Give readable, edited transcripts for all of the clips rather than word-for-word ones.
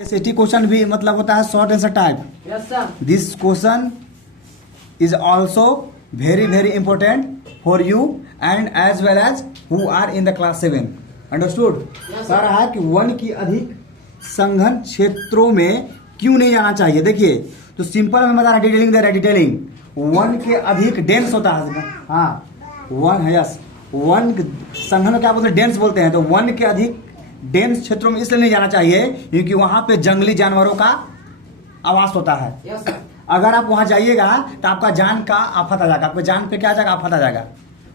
SAT question भी मतलब होता है short answer type. Yes sir. This question is also very important for you and as well as who are in the class 7। Understood. कह रहा है कि one की अधिक संघन क्षेत्रों में क्यों नहीं जाना चाहिए। देखिए तो सिंपल में बता रहा डिटेलिंग दे रहा है। डिटेलिंग वन के अधिक डेंस होता है। हाँ वन है, यस वन संघन में क्या बोलते हैं, डेंस बोलते हैं। तो वन के अधिक डेंस क्षेत्रों में इसलिए नहीं जाना चाहिए क्योंकि वहां पे जंगली जानवरों का आवास होता है। Yes sir. अगर आप वहां जाइएगा तो आपका जान का आफत आ जाएगा, आपके जान पे क्या आ जाएगा, आफत आ जाएगा।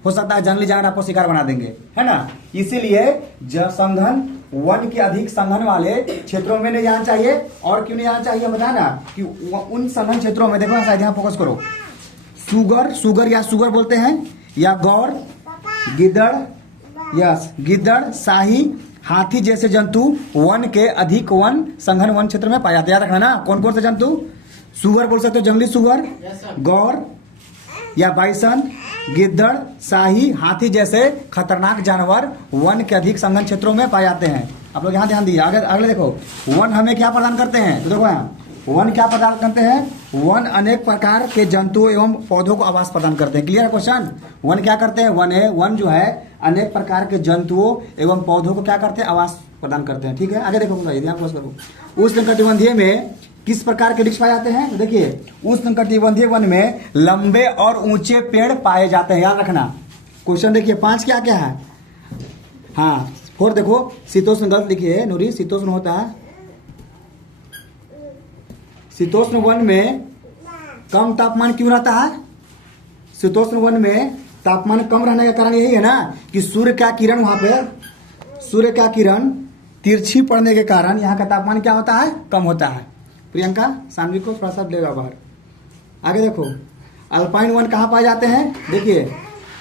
हो सकता है जंगली जानवर आपको शिकार बना देंगे, है ना। इसीलिए संघन वन के अधिक संघन वाले क्षेत्रों में नहीं जाना चाहिए। और क्यों नहीं जाना चाहिए बताया ना कि उन संघन क्षेत्रों में देखो शायद यहाँ फोकस करो। सुगर या सुगर बोलते हैं, या गौर, गिद्दड़, यस गिद्दड़, शाही, हाथी जैसे जंतु वन के अधिक वन संघन वन क्षेत्र में पाए जाते हैं। याद रखना ना कौन कौन से जंतु। सुगर बोल सकते हो, जंगली सुगर, गौर या बाइसन, गिद्दड़, शाही, हाथी जैसे खतरनाक जानवर वन के अधिक संघन क्षेत्रों में पाए जाते हैं। आप लोग यहाँ ध्यान दिए। अगले देखो वन हमें क्या प्रदान करते हैं। तो देखो यहाँ वन क्या प्रदान करते हैं। वन अनेक प्रकार के जंतुओं एवं पौधों को आवास प्रदान करते हैं। क्लियर है क्वेश्चन। वन क्या करते हैं, वन जो है अनेक प्रकार के जंतुओं एवं पौधों को क्या करते हैं, आवास प्रदान करते हैं। ठीक है आगे देखो ध्यान करो। उष्णकटिबंधीय में किस प्रकार के वृक्ष पाए जाते हैं। देखिए उष्णकटिबंधीय वन में लंबे और ऊंचे पेड़ पाए जाते हैं। याद रखना क्वेश्चन। देखिए 5 क्या क्या है। हाँ 4 देखो शीतोष्ण गलत लिखिए नूरी। शीतोष्ण होता है, शीतोष्ण वन में कम तापमान क्यों रहता है। शीतोष्ण वन में तापमान कम रहने का कारण यही है ना कि सूर्य का किरण वहां पे सूर्य का किरण तिरछी पड़ने के कारण यहाँ का तापमान क्या होता है, कम होता है। प्रियंका सानवी को थोड़ा सा लेगा बाहर। आगे देखो अल्पाइन वन कहाँ पाए जाते हैं। देखिए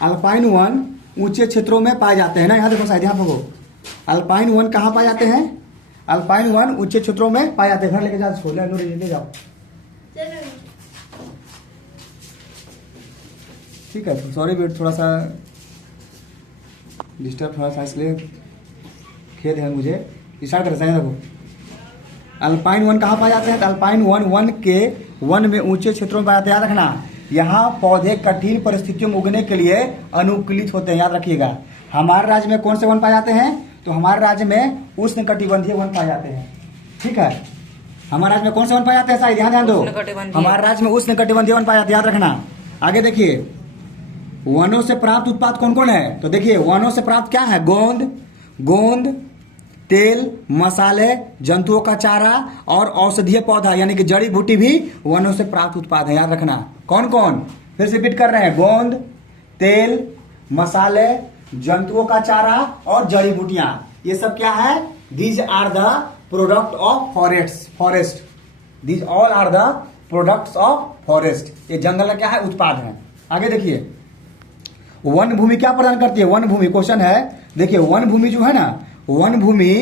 अल्पाइन वन ऊंचे क्षेत्रों में पाए जाते हैं ना। यहाँ देखो शायद यहाँ देखो अल्पाइन वन कहाँ पाए जाते हैं। अल्पाइन वन ऊंचे क्षेत्रों में पाए जाते हैं। घर लेके जाओ, ले जाओ। ठीक है सॉरी बेट थोड़ा सा डिस्टर्ब थोड़ा सा इसलिए खेद है मुझे। स्टार्ट कर सकते हैं। देखो अल्पाइन वन कहाँ पाए जाते हैं। अल्पाइन वन में ऊंचे क्षेत्रों में पाए जाते हैं। याद रखना यहाँ पौधे कठिन परिस्थितियों में उगने के लिए अनुकूलित होते हैं। याद रखिएगा। हमारे राज्य में कौन से वन पाए जाते हैं, तो हमारे राज्य में उष्णकटिबंधीय वन पाए जाते हैं। ठीक है हमारे राज्य में कौन से वन पाए जाते हैं, शायद ध्यान दो। हमारे राज्य में उष्णकटिबंधीय वन पाए जाते हैं। याद रखना। आगे देखिए वनों से प्राप्त उत्पाद कौन कौन है। तो देखिए वनों से प्राप्त क्या है, गोंद, तेल, मसाले, जंतुओं का चारा और औषधीय पौधा यानी कि जड़ी बूटी भी वनों से प्राप्त उत्पाद है। याद रखना कौन कौन, फिर से रिपीट कर रहे हैं। गोंद, तेल, मसाले, जंतुओं का चारा और जड़ी बूटियां, ये सब क्या है, these are the product of forest. These all are the products of forest. ये जंगल का क्या है, उत्पाद है। आगे देखिए वन भूमि क्या प्रदान करती है। वन भूमि क्वेश्चन है। देखिए वन भूमि जो है ना, वन भूमि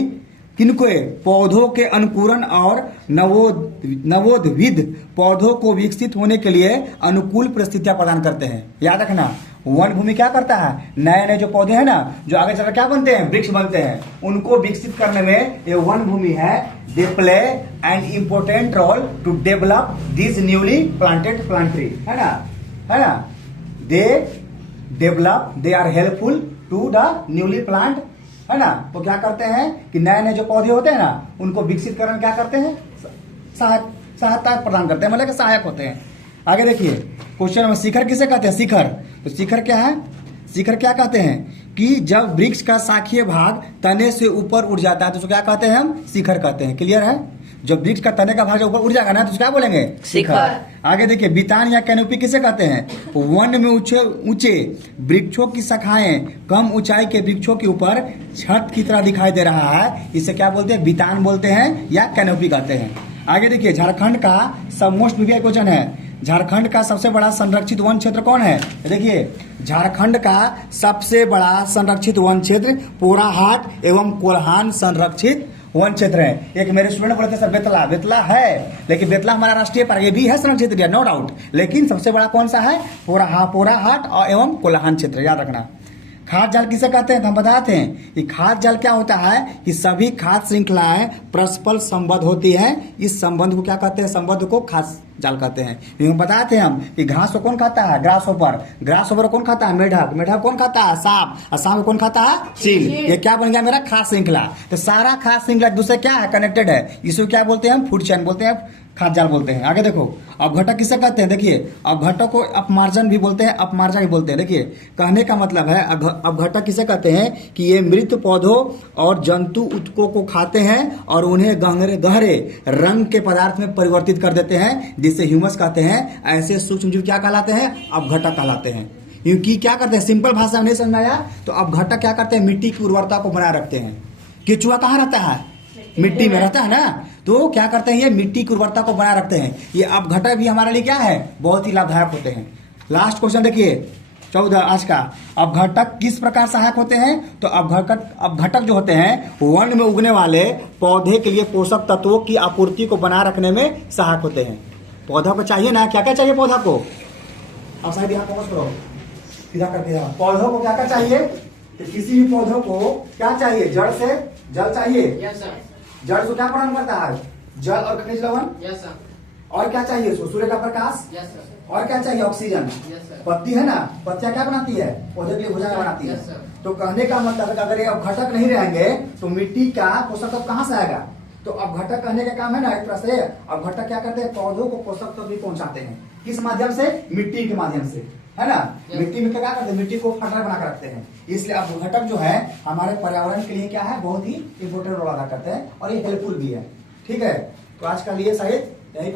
किनको, पौधों के अनुकूलन और नवोद्भिद पौधों को विकसित होने के लिए अनुकूल परिस्थितियां प्रदान करते हैं। याद रखना वन भूमि क्या करता है, नए नए जो पौधे हैं ना जो आगे चलकर क्या बनते हैं, वृक्ष बनते हैं, उनको विकसित करने में ये वन भूमि है। They play an important role to develop this newly planted plant tree, है ना। They develop, they are helpful to the newly plant, है ना। तो क्या करते हैं कि नए नए जो पौधे होते हैं ना उनको विकसित करने में क्या करते हैं, सहायता प्रदान करते हैं, मतलब कि सहायक होते हैं। आगे देखिए क्वेश्चन में शिखर किसे कहते हैं, शिखर। तो शिखर क्या है, शिखर क्या कहते हैं कि जब वृक्ष का शाखीय भाग तने से ऊपर उठ जाता है तो उसको क्या कहते हैं, हम शिखर कहते हैं। क्लियर है। जब वृक्ष का तने का भाग ऊपर उठ जाएगा ना तो क्या बोलेंगे, शिखर। आगे देखिए बितान या कैनोपी किसे कहते हैं, वन में ऊंचे वृक्षों की शाखाएं कम ऊंचाई के वृक्षों के ऊपर छत की तरह दिखाई दे रहा है, इसे क्या बोलते हैं, बितान बोलते हैं या कैनोपी कहते हैं। आगे देखिए झारखंड का मोस्ट वीवीआई क्वेश्चन है। झारखंड का सबसे बड़ा संरक्षित वन क्षेत्र कौन है। देखिए झारखंड का सबसे बड़ा संरक्षित वन क्षेत्र पोराहाट एवं कोल्हान संरक्षित वन क्षेत्र है। एक मेरे स्टूडेंट बोले थे सर बेतला है, लेकिन बेतला हमारा राष्ट्रीय पार्क ये भी है संरक्षित एरिया, नो डाउट, लेकिन सबसे बड़ा कौन सा है, पोराहाट एवं कोल्हान क्षेत्र। याद रखना। खाद्य जाल किसे कहते हैं तो हम बताते हैं कि खाद्य जाल क्या होता है कि सभी खाद्य श्रृंखलाएं परस्पर संबद्ध होती हैं। इस संबंध को क्या कहते हैं, संबंध को खाद्य जाल कहते हैं। हम बताते हैं हम कि घास को कौन खाता है, ग्रास होपर कौन खाता है, मेढक कौन खाता है, सांप, और सांप कौन खाता है, चील। ये क्या बन गया मेरा खाद्य श्रृंखला। तो सारा खाद्य श्रृंखला एक दूसरे क्या है, कनेक्टेड है। इसको क्या बोलते हैं हम, फूड चेन बोलते हैं, खाद्य जाल बोलते हैं। आगे देखो अपघटक किसे कहते हैं, देखिए अपघटक को अपमार्जन भी बोलते हैं, अपमार्जन भी बोलते हैं। देखिए कहने का मतलब है अपघटक किसे कहते हैं कि ये मृत पौधों और जंतु उत्कों को खाते हैं और उन्हें गहरे गहरे रंग के पदार्थ में परिवर्तित कर देते हैं, जिसे ह्यूमस कहते हैं। ऐसे सूक्ष्म जीव क्या कहलाते हैं, अपघटक कहलाते हैं। क्योंकि क्या करते हैं, सिंपल भाषा में नहीं समझाया तो अपघटक क्या करते हैं, मिट्टी की उर्वरता को बनाए रखते हैं। केचुआ कहाँ रहता है, मिट्टी में रहता है ना, तो क्या करते हैं ये मिट्टी की उर्वरता को बनाए रखते हैं। ये अपघटक भी हमारे लिए क्या है, बहुत ही लाभदायक होते हैं। लास्ट क्वेश्चन देखिए 14 आज का, अपघटक किस प्रकार सहायक होते हैं। तो अपघटक जो होते हैं वन में उगने वाले पौधे के लिए पोषक तत्वों की आपूर्ति को बनाए रखने में सहायक होते हैं। पौधा को चाहिए ना, क्या क्या चाहिए पौधा को, अब शायद यहाँ फोकस करो, सीधा करके पौधों को क्या क्या चाहिए, कि किसी भी पौधों को क्या चाहिए, जड़ से जल चाहिए, जड़ को क्या प्रदान करता है, जल और खनिज लवण, और क्या चाहिए उसको, सूर्य का प्रकाश, और क्या चाहिए, ऑक्सीजन। पत्ती है ना, पत्तियां क्या बनाती है, पौधे के लिए भोजन बनाती है। तो कहने का मतलब अगर ये अपघटक नहीं रहेंगे तो मिट्टी का पोषक तत्व कहाँ से आएगा। तो अपघटक कहने का काम है ना एक तरह से, अपघटक क्या करते हैं, पौधों को पोषक तत्व भी पहुंचाते हैं। किस माध्यम से, मिट्टी के माध्यम से, है ना। मिट्टी में क्या करते हैं, मिट्टी को फर्टाइल बना कर रखते हैं। इसलिए अपघटक जो है हमारे पर्यावरण के लिए क्या है, बहुत ही इंपोर्टेंट रोल अदा करते हैं और ये हेल्पफुल भी है। ठीक है, तो आज का लिए शायद यही